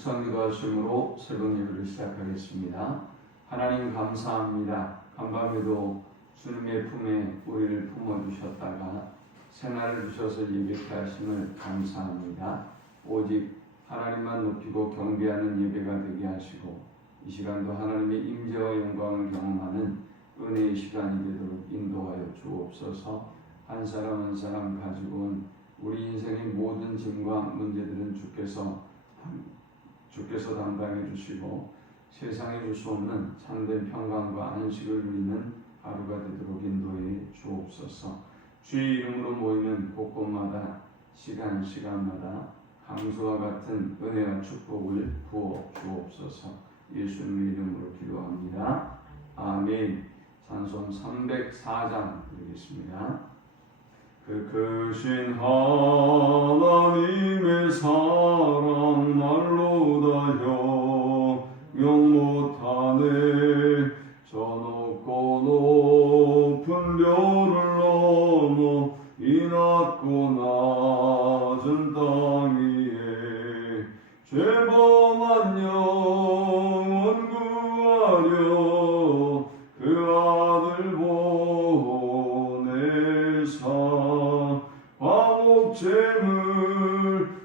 묵상기도하심으로 새로운 예배를 시작하겠습니다. 하나님 감사합니다. 간밤에도 주님의 품에 우리를 품어주셨다가 새날을 주셔서 예배케 하심을 감사합니다. 오직 하나님만 높이고 경배하는 예배가 되게 하시고 이 시간도 하나님의 임재와 영광을 경험하는 은혜의 시간이 되도록 인도하여 주옵소서. 한 사람 한 사람 가지고 온 우리 인생의 모든 짐과 문제들은 주께서 담당해 주시고 세상에 줄 수 없는 참된 평강과 안식을 누리는 하루가 되도록 인도해 주옵소서. 주의 이름으로 모이는 곳곳마다 시간마다 강수와 같은 은혜와 축복을 부어 주옵소서. 예수님의 이름으로 기도합니다. 아멘. 찬송 304장 드리겠습니다. 그 크신 하나님의 사랑 말로 다 형용 못하네. 저 높고 높은 별을 넘어 이 낮고 낮은 땅 위에 죄범한 영혼 구하려 그 아들 보내사 화목제물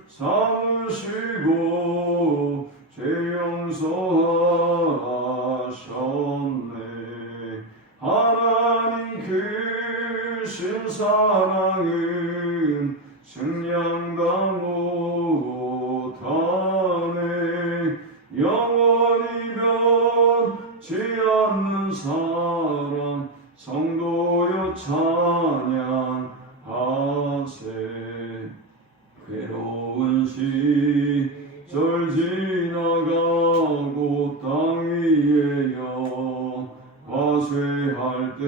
삼으시고 죄 용서하셨네. 하나님 크신 사랑은 증량다 못하네. 영원히 변치 않는 사랑 성도여 찬양하세. 괴로운 시절 지나가고 땅 위에 화쇠할 때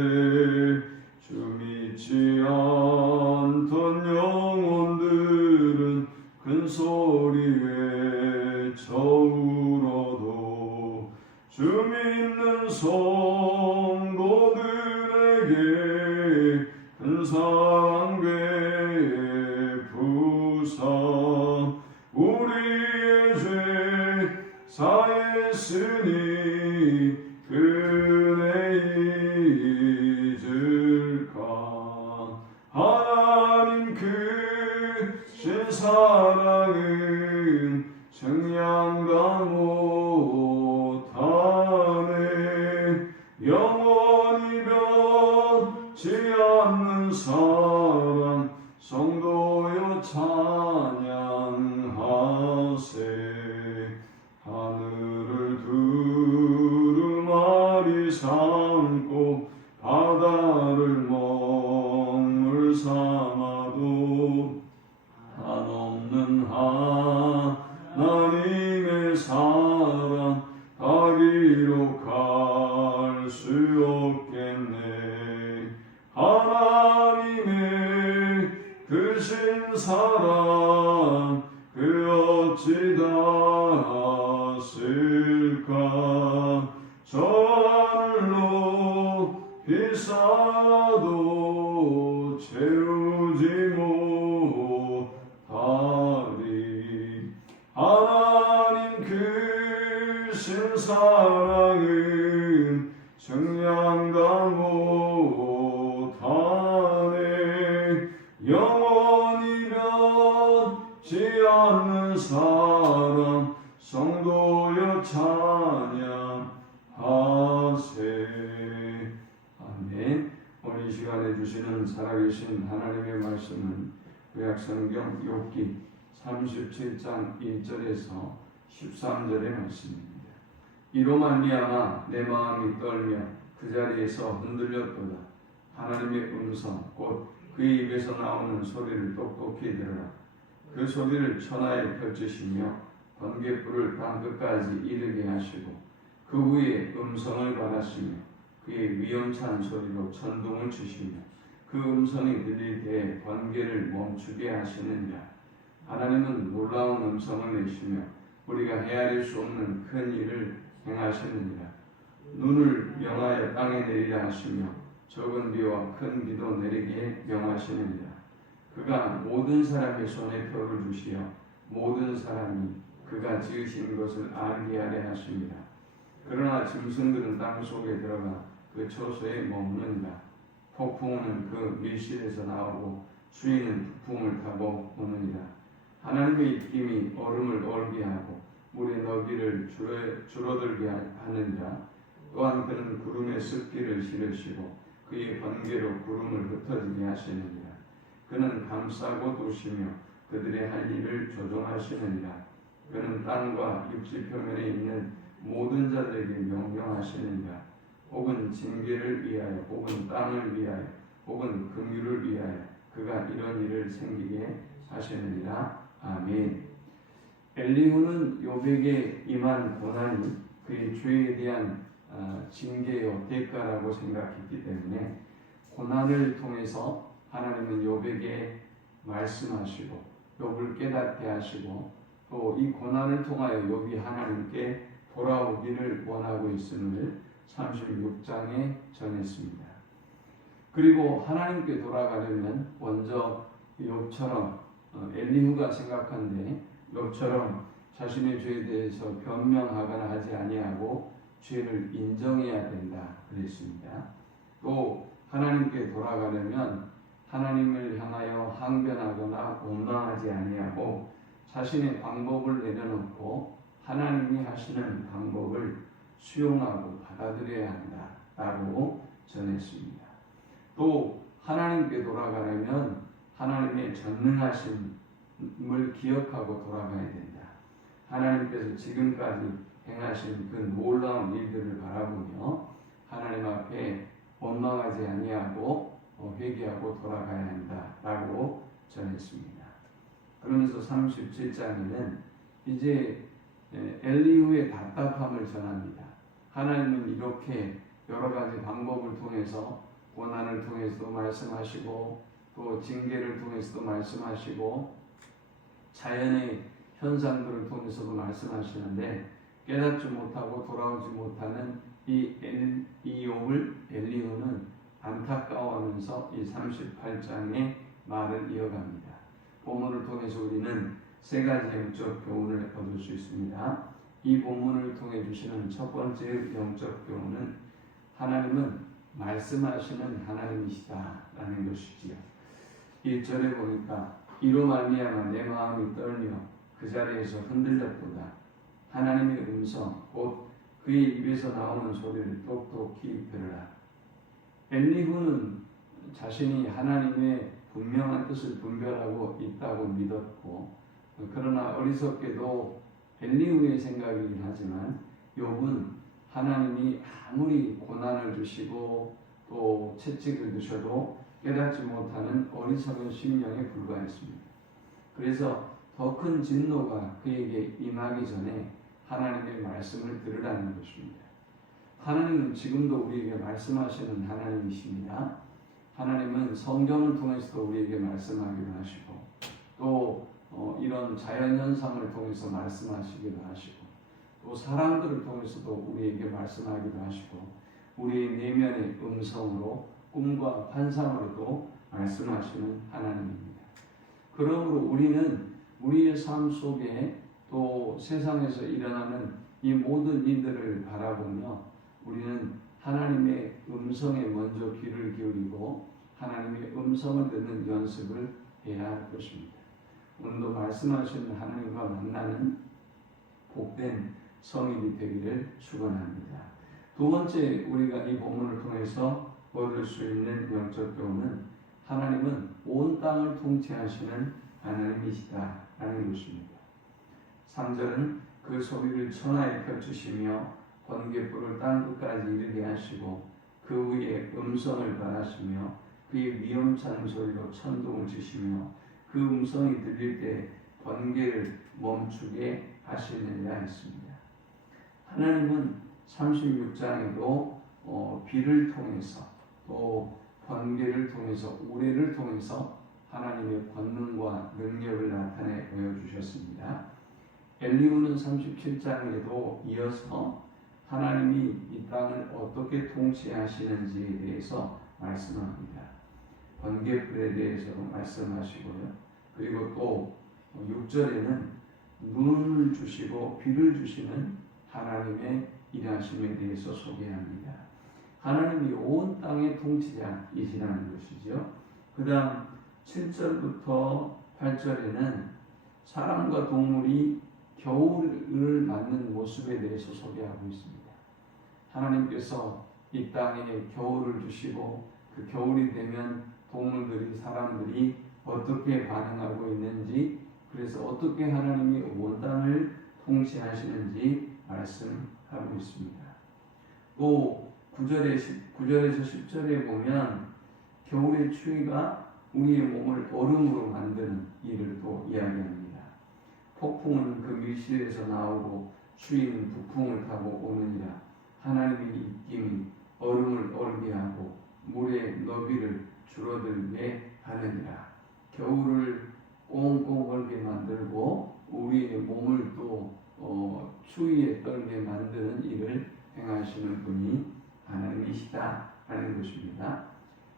주 믿지 않던 영혼들은 큰 소리 외쳐 울어도 주 믿는 성도들에게 큰 사랑 베푸사 우리의 죄 사했으니 그네 잊을까. 하나님 크신 사랑은 증량다 못하네. 영원히 변치 않는 사랑 성도여 찬양하세. 하늘을 두루마리 삼고 바다를 먹물 삼아도 한없는 하나님의 사랑 다 기록할 수 없겠네. 하나님의 크신 사랑 그 어찌 닿았을까. 저 하늘로 비싸도 채우지 못하리. 하나님 크신 사랑은 증량다 못하네. 영원히 변치 않는 사랑 성도여 찬양하세. 아멘. 오늘 이 시간에 주시는 살아계신 하나님의 말씀은 구약성경 욥기 37장 1절에서 13절의 말씀입니다. 이로 말미암아 내 마음이 떨며 그 자리에서 흔들렸도다. 하나님의 음성 곧 그의 입에서 나오는 소리를 똑똑히 들으라. 그 소리를 천하에 펼치시며 번갯불을 땅끝까지 이르게 하시고 그 후에 음성을 받았으며 그의 위험찬 소리로 천둥을 치시며 그 음성이 들릴 때에 번개를 멈추게 하시느니라. 하나님은 놀라운 음성을 내시며 우리가 헤아릴 수 없는 큰 일을 행하시느니라. 눈을 명하여 땅에 내리라 하시며 적은 비와 큰 비도 내리게 명하시느니라. 그가 모든 사람의 손에 표를 주시어 모든 사람이 그가 지으신 것을 알게 하려 하십니다. 그러나 짐승들은 땅 속에 들어가 그 초소에 머무는다. 폭풍은 그 밀실에서 나오고 수위는 북풍을 타고 오느니라. 하나님의 입김이 얼음을 얼게 하고 물의 너비를 줄어들게 하느니라. 또한 그는 구름에 습기를 실으시고 그의 번개로 구름을 흩어지게 하시느니라. 그는 감싸고 두시며 그들의 할 일을 조종하시느니라. 그는 땅과 육지 표면에 있는 모든 자들에게 명령하시느니라. 혹은 징계를 위하여 혹은 땅을 위하여 혹은 긍휼을 위하여 그가 이런 일을 생기게 하시느니라. 아멘. 엘리후는 욥에게 임한 고난이 그의 죄에 대한 징계요 대가라고 생각했기 때문에 고난을 통해서 하나님은 욥에게 말씀하시고 욥을 깨닫게 하시고 또 이 고난을 통하여 욥이 하나님께 돌아오기를 원하고 있음을 36장에 전했습니다. 그리고 하나님께 돌아가려면 먼저 욥처럼 엘리후가 생각한데 욥처럼 자신의 죄에 대해서 변명하거나 하지 아니하고 죄를 인정해야 된다 그랬습니다. 또 하나님께 돌아가려면 하나님을 향하여 항변하거나 원망하지 아니하고 자신의 방법을 내려놓고 하나님이 하시는 방법을 수용하고 받아들여야 한다라고 전했습니다. 또 하나님께 돌아가려면 하나님의 전능하심을 기억하고 돌아가야 된다. 하나님께서 지금까지 행하신 그 놀라운 일들을 바라보며 하나님 앞에 원망하지 아니하고 회개하고 돌아가야 한다라고 전했습니다. 그러면서 37장에는 이제 엘리후의 답답함을 전합니다. 하나님은 이렇게 여러 가지 방법을 통해서 고난을 통해서도 말씀하시고 또 징계를 통해서도 말씀하시고 자연의 현상들을 통해서도 말씀하시는데 깨닫지 못하고 돌아오지 못하는 이 욥을 엘리후는 안타까워하면서 이 38장의 말을 이어갑니다. 본문을 통해서 우리는 세 가지 영적 교훈을 얻을 수 있습니다. 이 본문을 통해 주시는 첫 번째 영적 교훈은 하나님은 말씀하시는 하나님이시다라는 것이지요. 1절에 보니까 이로 말미암아 내 마음이 떨며 그 자리에서 흔들렸도다. 하나님의 음성 곧 그의 입에서 나오는 소리를 똑똑히 들으라. 엘리후는 자신이 하나님의 분명한 뜻을 분별하고 있다고 믿었고 그러나 어리석게도 엘리후의 생각이긴 하지만 욥은 하나님이 아무리 고난을 주시고 또 채찍을 드셔도 깨닫지 못하는 어리석은 심령에 불과했습니다. 그래서 더 큰 진노가 그에게 임하기 전에 하나님의 말씀을 들으라는 것입니다. 하나님은 지금도 우리에게 말씀하시는 하나님이십니다. 하나님은 성경을 통해서도 우리에게 말씀하기도 하시고 또 이런 자연현상을 통해서 말씀하시기도 하시고 또 사람들을 통해서도 우리에게 말씀하기도 하시고 우리의 내면의 음성으로 꿈과 환상으로도 말씀하시는 하나님입니다. 그러므로 우리는 우리의 삶 속에 또 세상에서 일어나는 이 모든 일들을 바라보며 우리는 하나님의 음성에 먼저 귀를 기울이고 하나님의 음성을 듣는 연습을 해야 할 것입니다. 오늘도 말씀하시는 하나님과 만나는 복된 성인이 되기를 축원합니다. 두 번째 우리가 이 본문을 통해서 얻을 수 있는 영적 교훈은 하나님은 온 땅을 통치하시는 하나님이시다라는 것입니다. 3절은 그 소리를 천하에 펼치시며 번갯불을 땅 끝까지 이르게 하시고 그 위에 음성을 발하시며 그의 위험찬 소리로 천둥을 치시며 그 음성이 들릴 때 번개를 멈추게 하시느니라 했습니다. 하나님은 36장에도 비를 통해서 또 번개를 통해서 우레를 통해서 하나님의 권능과 능력을 나타내 보여주셨습니다. 엘리후는 37장에도 이어서 하나님이 이 땅을 어떻게 통치하시는지에 대해서 말씀합니다. 번개불에 대해서 말씀하시고요. 그리고 또 6절에는 눈을 주시고 귀를 주시는 하나님의 일하심에 대해서 소개합니다. 하나님이 온 땅의 통치자이시라는 것이죠. 그 다음 7절부터 8절에는 사람과 동물이 겨울을 맞는 모습에 대해서 소개하고 있습니다. 하나님께서 이 땅에 겨울을 주시고 그 겨울이 되면 동물들이 사람들이 어떻게 반응하고 있는지, 그래서 어떻게 하나님이 온 땅을 통치하시는지 말씀하고 있습니다. 또 9절에서 10절에 보면 겨울의 추위가 우리의 몸을 얼음으로 만드는 일을 또 이야기합니다. 폭풍은 그 밀실에서 나오고 추위는 북풍을 타고 오느니라. 하나님의 입김이 얼음을 얼게 하고 물의 너비를 줄어들게 하느니라. 겨울을 꽁꽁 얼게 만들고 우리의 몸을 또 추위에 떨게 만드는 일을 행하시는 분이 하나님이시다라는 것입니다.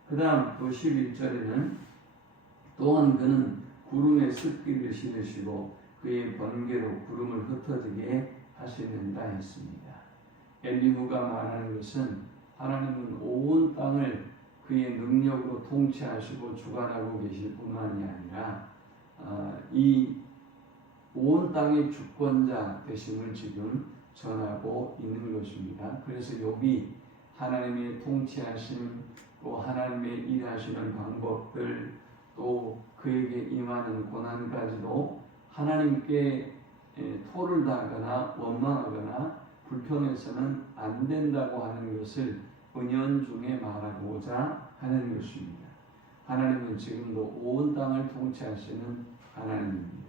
그 다음 또 11절에는 또한 그는 구름에 습기를 실으시고 그의 번개로 구름을 흩어지게 하시는다 했습니다. 엘리후가 말하는 것은 하나님은 온 땅을 그의 능력으로 통치하시고 주관하고 계실 뿐만이 아니라 이 온 땅의 주권자 되심을 지금 전하고 있는 것입니다. 그래서 욥이 하나님의 통치하심, 또 하나님의 일하시는 방법들, 또 그에게 임하는 고난까지도 하나님께 토를 다하거나 원망하거나 불평해서는 안 된다고 하는 것을 은연중에 말하고자 하는 것입니다. 하나님은 지금도 온 땅을 통치하시는 하나님입니다.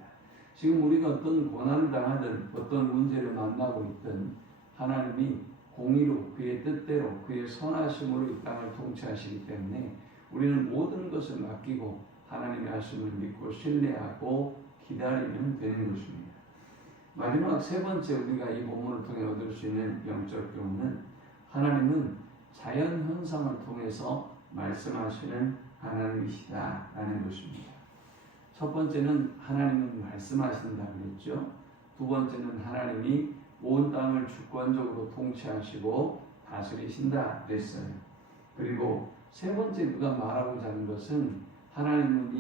지금 우리가 어떤 고난을 당하든 어떤 문제를 만나고 있든 하나님이 공의로 그의 뜻대로 그의 선하심으로 이 땅을 통치하시기 때문에 우리는 모든 것을 맡기고 하나님의 하심을 믿고 신뢰하고 기다리면 되는 것입니다. 마지막 세 번째 우리가 이 본문을 통해 얻을 수 있는 영적 교훈은 하나님은 자연 현상을 통해서 말씀하시는 하나님이시다라는 것입니다. 첫 번째는 하나님은 말씀하신다 그랬죠. 두 번째는 하나님이 온 땅을 주권적으로 통치하시고 다스리신다 그랬어요. 그리고 세 번째 그가 말하고자 하는 것은 하나님은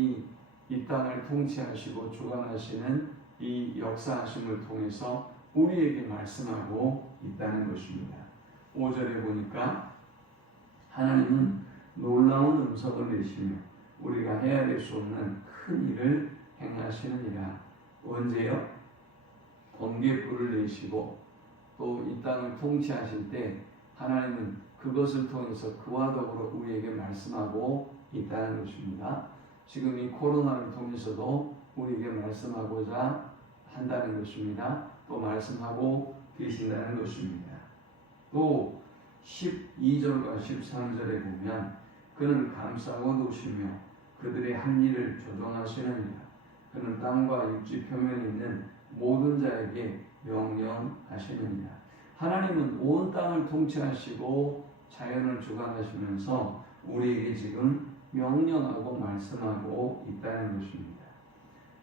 이 땅을 통치하시고 주관하시는 이 역사하심을 통해서 우리에게 말씀하고 있다는 것입니다. 5절에 보니까 하나님은 놀라운 음성을 내시며 우리가 헤아릴 수 없는 큰 일을 행하시느니라. 언제요? 번개불을 내시고 또 이 땅을 통치하실 때 하나님은 그것을 통해서 그와 더불어 우리에게 말씀하고 있다는 것입니다. 지금 이 코로나를 통해서도 우리에게 말씀하고자 한다는 것입니다. 또 말씀하고 계신다는 것입니다. 또 12절과 13절에 보면 그는 감싸고 놓으시며 그들의 한 일을 조종하시느니라. 그는 땅과 육지 표면에 있는 모든 자에게 명령하시느니라. 하나님은 온 땅을 통치하시고 자연을 주관하시면서 우리에게 지금 명령하고 말씀하고 있다는 것입니다.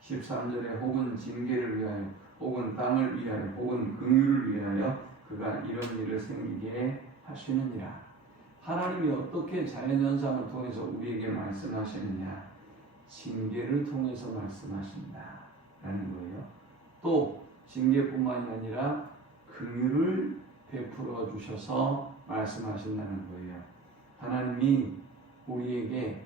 13절에 혹은 징계를 위하여 혹은 땅을 위하여 혹은 긍휼을 위하여 그가 이런 일을 생기게 하시느니라. 하나님이 어떻게 자연현상을 통해서 우리에게 말씀하시느냐? 징계를 통해서 말씀하신다 라는 거예요. 또 징계뿐만이 아니라 긍휼을 베풀어 주셔서 말씀하신다는 거예요. 하나님이 우리에게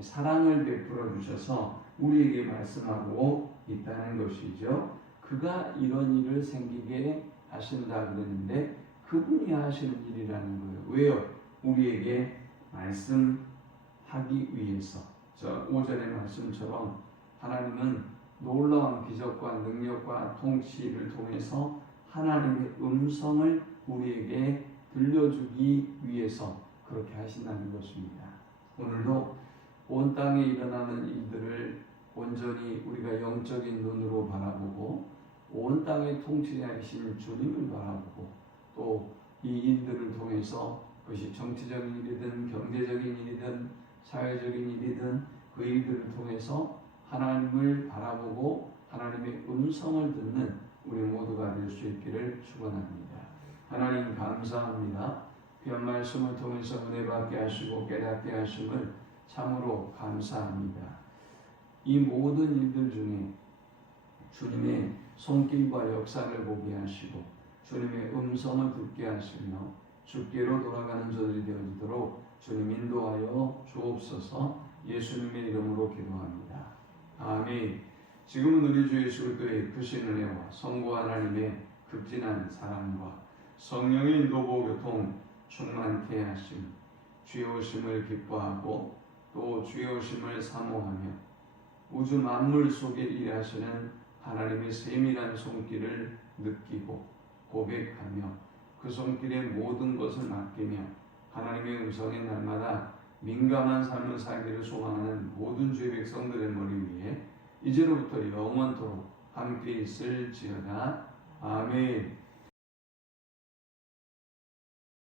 사랑을 베풀어 주셔서 우리에게 말씀하고 있다는 것이죠. 그가 이런 일을 생기게 하신다 그랬는데 그분이 하시는 일이라는 거예요. 왜요? 우리에게 말씀하기 위해서. 저 5절의 말씀처럼 하나님은 놀라운 기적과 능력과 통치를 통해서 하나님의 음성을 우리에게 들려주기 위해서 그렇게 하신다는 것입니다. 오늘도 온 땅에 일어나는 일들을 온전히 우리가 영적인 눈으로 바라보고 온 땅의 통치자이신 주님을 바라보고 또 이 일들을 통해서 그것이 정치적인 일이든 경제적인 일이든 사회적인 일이든 그 일들을 통해서 하나님을 바라보고 하나님의 음성을 듣는 우리 모두가 될 수 있기를 축원합니다. 하나님 감사합니다. 귀한 말씀을 통해서 은혜 받게 하시고 깨닫게 하심을 참으로 감사합니다. 이 모든 일들 중에 주님의 손길과 역사를 보게 하시고 주님의 음성을 듣게 하시며 주께로 돌아가는 저들이 되어지도록 주님 인도하여 주옵소서. 예수님의 이름으로 기도합니다. 아멘. 지금은 우리 주 예수 그리스도의 크신 은혜와 성부 하나님의 극진한 사랑과 성령의 인도보 교통 충만케 하심, 주의 오심을 기뻐하고 또 주의 오심을 사모하며 우주 만물 속에 일하시는 하나님의 세밀한 손길을 느끼고 고백하며 그 손길의 모든 것을 맡기며 하나님의 음성에 날마다 민감한 삶을 살기를 소망하는 모든 주의 백성들의 머리 위에 이제로부터 영원토록 함께 있을지어다. 아멘.